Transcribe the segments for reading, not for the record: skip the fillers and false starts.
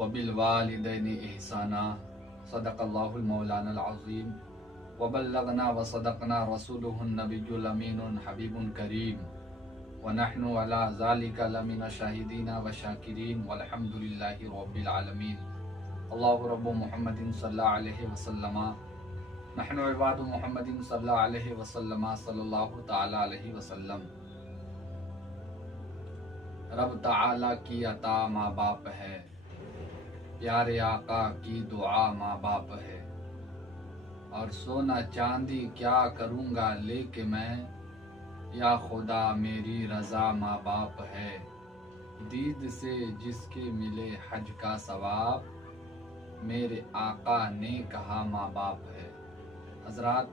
वबिलवालिदैनि इहसाना सदक़ल्लाहुल मौलाना अज़ीम वबल्लगना व सदक़ना रसूलुहुन नबियुल अमीनुन हबीबुन करीम व नहनु अला ज़ालिका लमिन शाहिदीना व शाकिरीन वल्हम्दुलिल्लाहि रब्बिल आलमीन। अल्लाहु रब्बु मुहम्मदिन सल्लल्लाहु अलैहि वसल्लम नहनु इबादु मुहम्मदिन सल्लल्लाहु अलैहि वसल्लम सल्लल्लाहु तआला अलैहि वसल्लम। रब तआला की अता माँ बाप है, प्यारे आका की दुआ माँ बाप है, और सोना चांदी क्या करूँगा लेके मैं, या खुदा मेरी रज़ा माँ बाप है। दीद से जिसके मिले हज का सवाब, मेरे आका ने कहा माँ बाप है। हज़रात,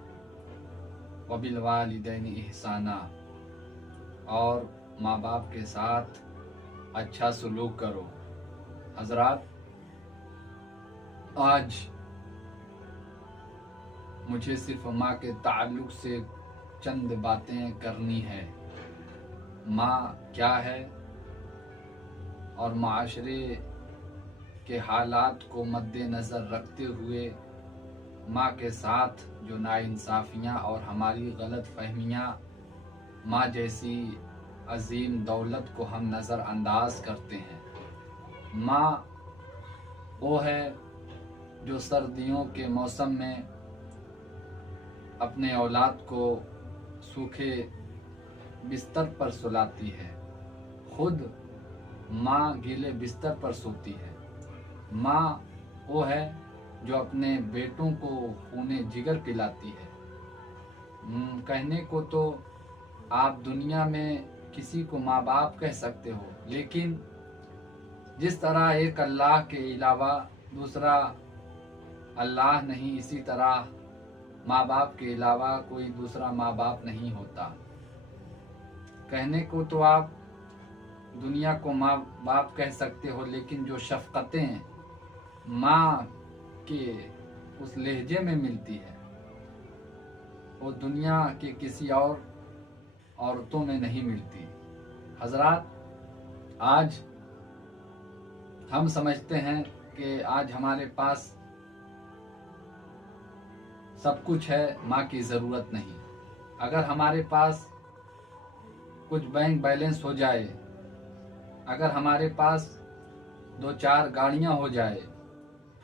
वबिलवालिदैनि इहसाना, और माँ बाप के साथ अच्छा सलूक करो। हज़रात, आज मुझे सिर्फ माँ के ताल्लुक़ से चंद बातें करनी है। माँ क्या है और माशरे के हालात को मद्देनज़र रखते हुए माँ के साथ जो नाइंसाफ़ियाँ और हमारी गलत फहमियाँ, माँ जैसी अजीम दौलत को हम नज़रअंदाज करते हैं। माँ वो है जो सर्दियों के मौसम में अपने औलाद को सूखे बिस्तर पर सुलाती है, खुद माँ गीले बिस्तर पर सोती है। माँ वो है जो अपने बेटों को खूने जिगर पिलाती है। कहने को तो आप दुनिया में किसी को माँ बाप कह सकते हो, लेकिन जिस तरह एक अल्लाह के अलावा दूसरा अल्लाह नहीं, इसी तरह माँ बाप के अलावा कोई दूसरा माँ बाप नहीं होता। कहने को तो आप दुनिया को माँ बाप कह सकते हो, लेकिन जो शफ़क़तें माँ के उस लहजे में मिलती है वो दुनिया के किसी और औरतों में नहीं मिलती। हज़रात, आज हम समझते हैं कि आज हमारे पास सब कुछ है, माँ की ज़रूरत नहीं। अगर हमारे पास कुछ बैंक बैलेंस हो जाए, अगर हमारे पास 2-4 गाड़ियाँ हो जाए,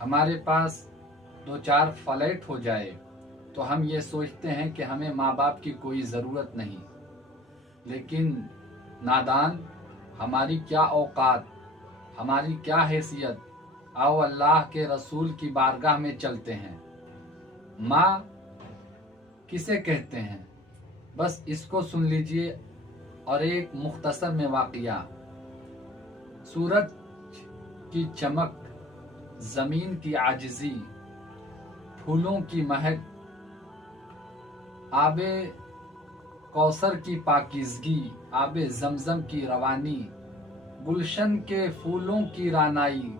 हमारे पास 2-4 फ्लैट हो जाए, तो हम ये सोचते हैं कि हमें माँ बाप की कोई ज़रूरत नहीं। लेकिन नादान, हमारी क्या औकात, हमारी क्या हैसियत। आओ अल्लाह के रसूल की बारगाह में चलते हैं। माँ किसे कहते हैं, बस इसको सुन लीजिए। और एक मुख्तसर में वाक़िया, सूरज की चमक, ज़मीन की आजिज़ी, फूलों की महक, आबे कौसर की पाकीज़गी, आबे ज़मज़म की रवानी, गुलशन के फूलों की रानाई,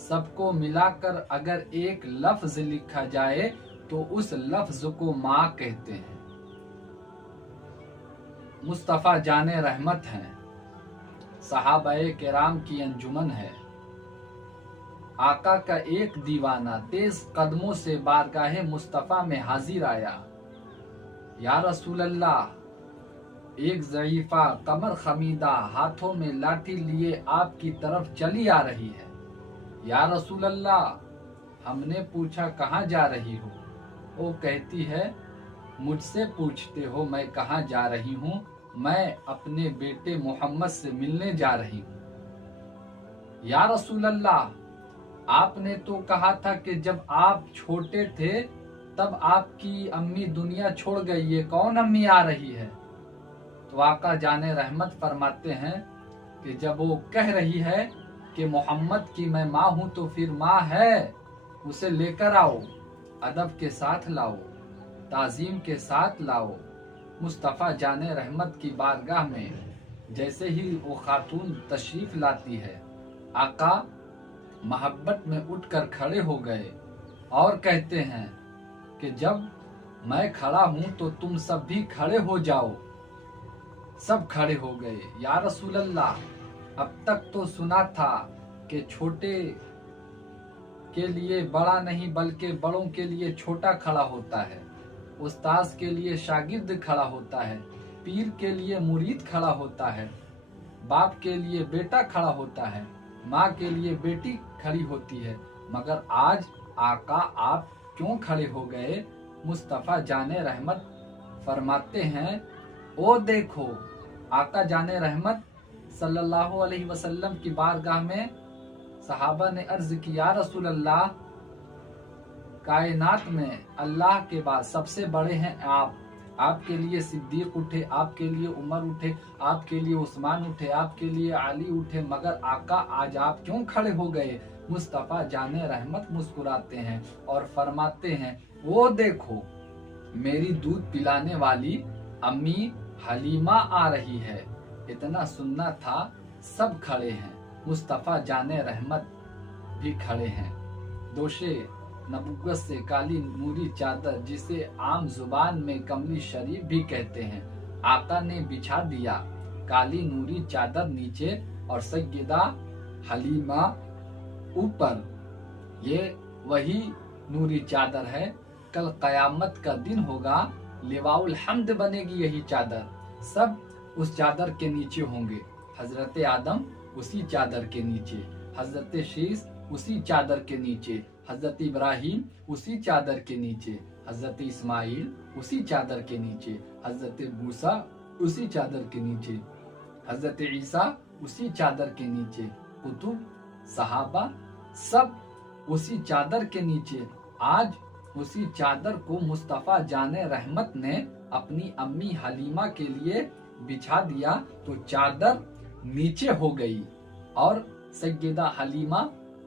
सबको मिलाकर अगर एक लफ्ज़ लिखा जाए तो उस लफ्ज़ को माँ कहते हैं। मुस्तफ़ा जाने रहमत हैं, सहाबाए किराम की अंजुमन है। आका का एक दीवाना तेज कदमों से बारगाहे मुस्तफ़ा में हाजिर आया। या रसूल अल्लाह, एक ज़ईफ़ा कमर खमीदा हाथों में लाठी लिए आपकी तरफ चली आ रही है। या रसूल अल्लाह, हमने पूछा कहाँ जा रही हो? वो कहती है, मुझसे पूछते हो मैं कहाँ जा रही हूँ? मैं अपने बेटे मोहम्मद से मिलने जा रही हूँ। या रसूल अल्लाह, आपने तो कहा था कि जब आप छोटे थे तब आपकी अम्मी दुनिया छोड़ गई, ये कौन अम्मी आ रही है? तो आका जाने रहमत फरमाते हैं कि जब वो कह रही है कि मोहम्मद की मैं माँ हूँ, तो फिर माँ है, उसे लेकर आओ, अदब के साथ लाओ, ताज़ीम के साथ लाओ। मुस्तफ़ा जाने रहमत की बारगाह में जैसे ही वो खातून तशरीफ लाती है, आका मोहब्बत में उठकर खड़े हो गए और कहते हैं कि जब मैं खड़ा हूँ तो तुम सब भी खड़े हो जाओ। सब खड़े हो गए। या रसूल अल्लाह, अब तक तो सुना था कि छोटे के लिए बड़ा नहीं बल्कि बड़ों के लिए छोटा खड़ा होता है। उस्ताद के लिए शागिर्द खड़ा होता है, पीर के लिए मुरीद खड़ा होता है, बाप के लिए बेटा खड़ा होता है, माँ के लिए बेटी खड़ी होती है। मगर आज आका आप क्यों खड़े हो गए? मुस्तफ़ा जाने रहमत फरमाते हैं, ओ देखो। आका जाने रहमत सल्लल्लाहु अलैहि वसल्लम की बारगाह में सहाबा ने अर्ज किया, या रसूल अल्लाह, कायनात में अल्लाह के बाद सबसे बड़े हैं आप। आपके लिए सिद्दीक उठे, आपके लिए उमर उठे, आपके लिए उस्मान उठे, आपके लिए अली उठे, मगर आका आज आप क्यों खड़े हो गए? मुस्तफ़ा जाने रहमत मुस्कुराते हैं और फरमाते हैं, वो देखो मेरी दूध पिलाने वाली अम्मी हलीमा आ रही है। इतना सुनना था, सब खड़े हैं, मुस्तफ़ा जाने रहमत भी खड़े हैं। दोषे नबुव्वत से काली नूरी चादर, जिसे आम जुबान में कमली शरीफ भी कहते हैं, आका ने बिछा दिया काली नूरी चादर नीचे और सैयदा हलीमा ऊपर। ये वही नूरी चादर है, कल कयामत का दिन होगा, लिवाउल हम्द बनेगी यही चादर, सब उस चादर के नीचे होंगे। हजरत आदम उसी चादर के नीचे, हजरत शीश उसी चादर के नीचे, हजरत इब्राहिम उसी चादर के नीचे, हजरत इस्माइल उसी चादर के नीचे, हजरत मूसा उसी चादर के नीचे, हजरत ईसा उसी चादर के नीचे, कुतुब सहाबा सब उसी चादर के नीचे। आज उसी चादर को मुस्तफ़ा जाने रहमत ने अपनी अम्मी हलीमा के लिए बिछा दिया तो चादर नीचे हो गई और सैयदा हलीमा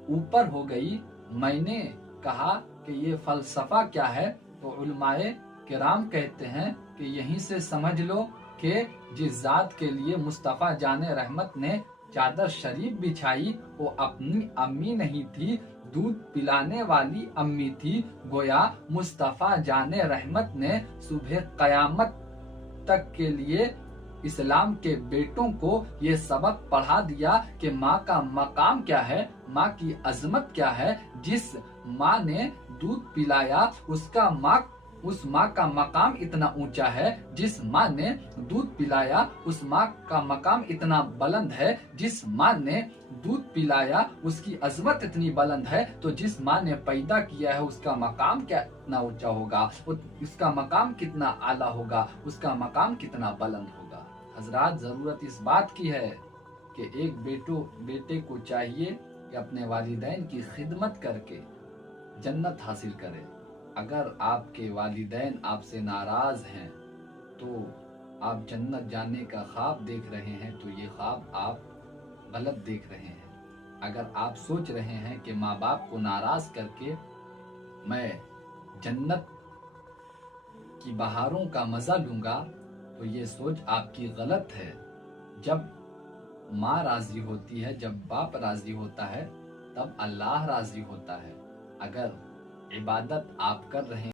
ऊपर हो गई। मैंने कहा कि ये फलसफा क्या है, तो उलमाए किराम कहते हैं कि यहीं से समझ लो कि जिस जात के लिए मुस्तफ़ा जाने रहमत ने चादर शरीफ बिछाई वो अपनी अम्मी नहीं थी, दूध पिलाने वाली अम्मी थी। गोया मुस्तफ़ा जाने रहमत ने सुबह कयामत तक के लिए इस्लाम के बेटों को ये सबक पढ़ा दिया कि माँ का मकाम क्या है, माँ की अजमत क्या है। जिस माँ ने दूध पिलाया उस माँ का मकाम इतना ऊंचा है, जिस माँ ने दूध पिलाया उस माँ का मकाम इतना बुलंद है, जिस माँ ने दूध पिलाया उसकी अजमत इतनी बुलंद है, तो जिस माँ ने पैदा किया है उसका मकाम कितना ऊंचा होगा, उसका मकाम कितना आला होगा, उसका मकाम कितना बुलंद होगा। हजरात, जरूरत इस बात की है कि एक बेटे को चाहिए कि अपने वालिदैन की खिदमत करके जन्नत हासिल करे। अगर आपके वालिदैन आपसे नाराज हैं तो आप जन्नत जाने का ख्वाब देख रहे हैं, तो ये ख्वाब आप गलत देख रहे हैं। अगर आप सोच रहे हैं कि माँ बाप को नाराज करके मैं जन्नत की बहारों का मजा लूंगा, तो ये सोच आपकी गलत है। जब माँ राजी होती है, जब बाप राजी होता है, तब अल्लाह राजी होता है। अगर इबादत आप कर रहे